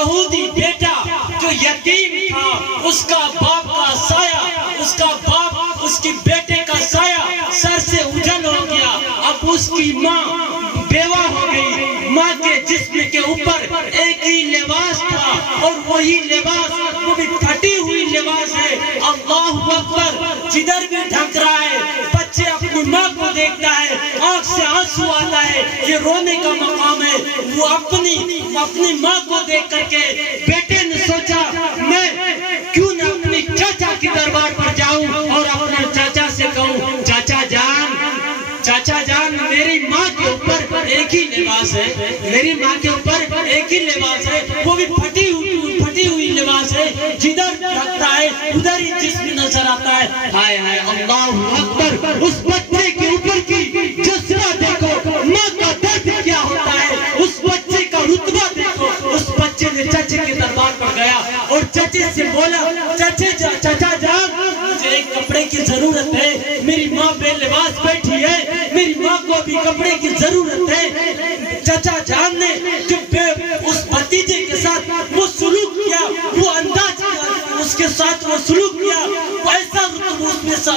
یہودی بیٹا جو یتیم تھا، اس کا باپ کا سایہ، اس کا باپ اس کی بیٹے کا سایہ سر سے اجل ہو گیا. اب اس کی ماں بیوہ ہو گئی. ماں کے جسم کے اوپر ایک ہی لباس تھا اور وہی لباس وہ بھی پھٹی ہوئی لباس ہے. اللہ اکبر. جدھر بھی ڈھک رہا ہے بچے اپنی ماں کو دیکھتا ہے، آنکھ سے آنسو آتا ہے. یہ رونے کا مقام ہے. وہ اپنی ماں کو دیکھ کر کے بیٹے نے سوچا میں کیوں نہ اپنی چاچا کی دربار پر جاؤں اور اپنے چاچا سے کہوں چاچا جان میری ماں کے اوپر ایک ہی لباس ہے، میری ماں کے اوپر ایک ہی لباس ہے، وہ بھی پھٹی ہوئی لباس ہے. جدھر رکھتا ہے ادھر ہی جسم نظر آتا ہے. ہائے ہائے اللہ اکبر. اس بچے کے اوپر کی جذبہ دیکھو، ماں کا درد کیا ہوتا ہے. اس بچے کا رتبہ دیکھو. اس بچے نے چچے کے دربار پر گیا اور چچے سے بولا چچا جان مجھے ایک کپڑے کی ضرورت ہے، میری ماں بے لباس بیٹھی ہے، میری ماں کو بھی کپڑے کی ضرورت ہے. چچا جان نے جب اس بھتیجے کے ساتھ وہ سلوک کیا، وہ انداز کیا، اس کے ساتھ وہ سلوک کیا، ایسا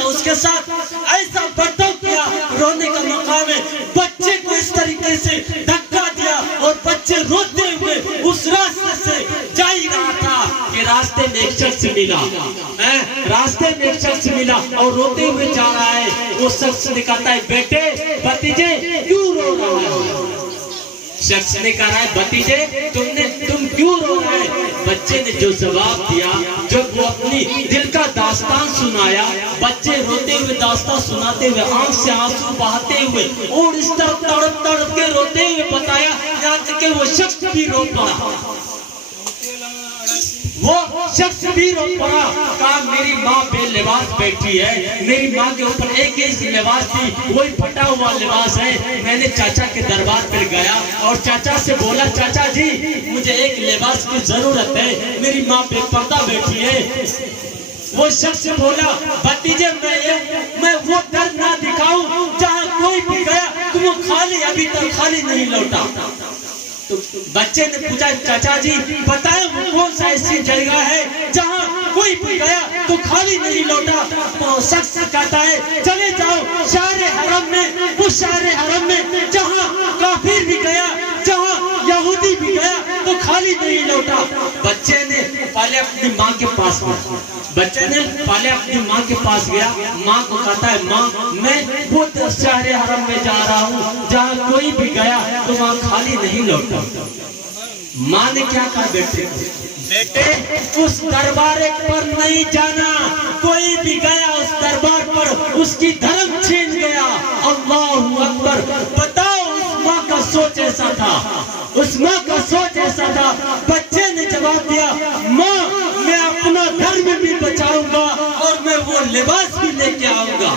اس کے ساتھ ایسا برتاؤ کیا، رونے کا مقام ہے. بچے کو اس طریقے سے دھکا دیا اور بچے روتے ہوئے اس راستے سے جا ہی رہا تھا کہ راستے میں ایک شخص ملا اور روتے ہوئے جا رہا ہے. وہ شخص نے کہتا ہے بیٹے بھتیجے کیوں رو رہا ہے؟ شخص نے کہا ہے بھتیجے تم کیوں رو رہے ہیں؟ بچے نے جو جواب دیا، جب وہ اپنی دل کا داستان سنایا، بچے روتے ہوئے داستان سناتے ہوئے آنکھ سے آنسو بہاتے ہوئے اور اس طرح تڑپ کے روتے ہوئے بتایا یہاں تک کہ وہ شخص بھی رو پڑا. کہا میری ماں بے لباس بیٹھی ہے، میری ماں کے اوپر ایک ہی لباس تھی، وہی پھٹا ہوا لباس ہے. میں نے چاچا کے دربار پر گیا اور چاچا سے بولا چاچا جی مجھے ایک لباس کی ضرورت ہے، میری ماں بے پردہ بیٹھی ہے. وہ شخص بولا بھتیجے میں وہ در نہ دکھاؤں جہاں کوئی بھی گیا تو وہ خالی ابھی تک خالی نہیں لوٹا. تو بچے نے پوچھا چاچا جی بتائیں وہ کون سا ایسی جگہ ہے جہاں کوئی بھی گیا تو خالی نہیں لوٹا. تو شخص کہتا ہے چلے جاؤ شہر حرم میں، وہ شہر حرم میں جہاں کافر بھی گیا، جہاں یہودی بھی گیا تو خالی نہیں لوٹا. بچے نے پہلے اپنی ماں کے پاس گیا. ماں کو کہتا ہے ماں میں وہ شہر حرم میں جا رہا ہوں جہاں کوئی بھی گیا تو وہاں خالی نہیں لوٹا. ماں نے کیا کہا بیٹے اس دربار پر نہیں جانا، کوئی بھی گیا اس دربار پر اس کی دھرم چھین گیا. اللہ اکبر. بتاؤ اس ماں کا سوچ ایسا تھا. بچے نے جواب دیا ماں میں اپنا دھرم بھی بچاؤں گا اور میں وہ لباس بھی لے کے آؤں گا.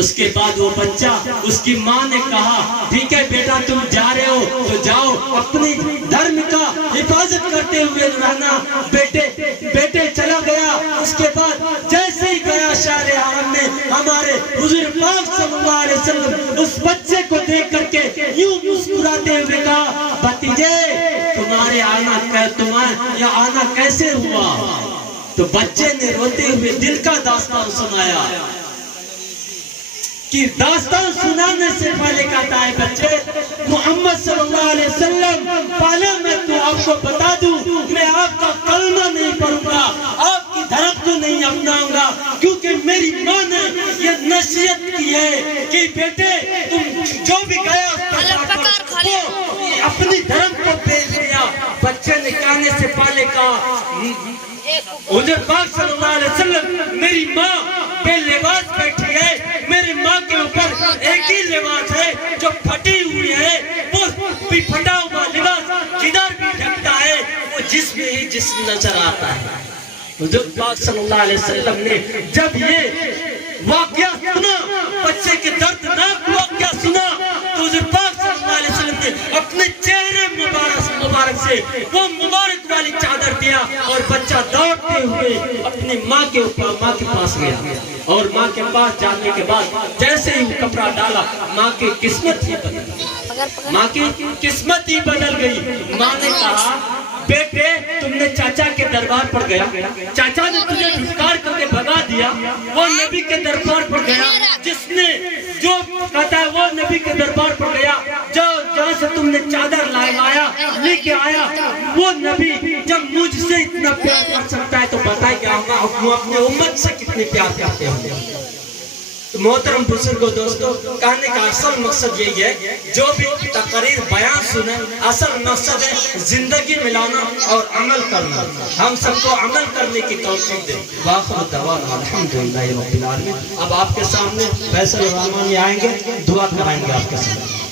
اس کے بعد وہ بچہ، اس کی ماں نے کہا ٹھیک ہے بیٹا تم جا رہے ہو تو جاؤ، اپنی دھرم کا حفاظت کرتے ہوئے رہنا. بیٹے چلا گیا. اس کے بعد جیسے ہی گیا شہر حرم میں، ہمارے حضور پاک صلی اللہ علیہ وسلم اس بچے کو دیکھ کر کے یوں مسکراتے ہوئے کہا بھتیجے تمہارے آنا کیسے ہوا؟ تو بچے نے روتے ہوئے دل کا داستان سنایا. کہ داستان سنانے سے پہلے کہتا ہے بچے محمد صلی اللہ علیہ وسلم پہلے میں تو آپ کو بتا دوں میں آپ کا کلمہ نہیں پڑھوں گا، آپ کی دھرم کو نہیں اپناؤں گا، کیونکہ میری ماں نے یہ نصیحت کی ہے کہ بیٹے تم جو بھی گیا اپنی دھرم کو بھیج دیا. بچے نے کہنے سے پہلے کہا حضور پاک صلی اللہ علیہ وسلم میری ماں بے لباس بیٹھی ہے، میری ماں کے اوپر ایک ہی لباس ہے جو پھٹی ہوئی ہے، وہ بھی پھٹا ہوا لباس جدھر بھی ڈھکتا ہے وہ جسم ہی جسم نظر آتا ہے. حضور پاک صلی اللہ علیہ وسلم نے جب یہ واقعہ سنا، بچے کے دردناک واقعہ سنا تو حضور پاک صلی اللہ علیہ وسلم نے اپنے چہرے مبارک سے وہ مبارک والی چادر دیا اور بچہ دوڑتے ہوئے اپنی ماں کے پاس گیا. اور ماں کے پاس جانے کے بعد جیسے ہی کپڑا ڈالا ماں کی قسمت ہی بدل گئی. ماں نے کہا بیٹا دربار پر گیا, چاچا نے تجھے دھتکار کر کے بھگا دیا, وہ نبی کے دربار پر گیا, جس نے جو کہتا ہے وہ نبی کے دربار پر گیا, جو جہاں سے تم نے چادر لایا لے کے آیا, وہ نبی جب مجھ سے اتنا پیار کر سکتا ہے تو بتائے کیا ہوگا وہ اپنے امت سے کتنے پیار کرتے ہوں گے. محترم بزرگوں دوستوں, کہنے کا اصل مقصد یہی ہے, جو بھی تقریر بیان سنیں اصل مقصد ہے زندگی میں لانا اور عمل کرنا. ہم سب کو عمل کرنے کی توفیق دیں. وآخر دعوانا الحمدللہ رب العالمین. اب آپ کے سامنے فیصل رحمانی آئیں گے, دعا کرائیں گے آپ کے سامنے.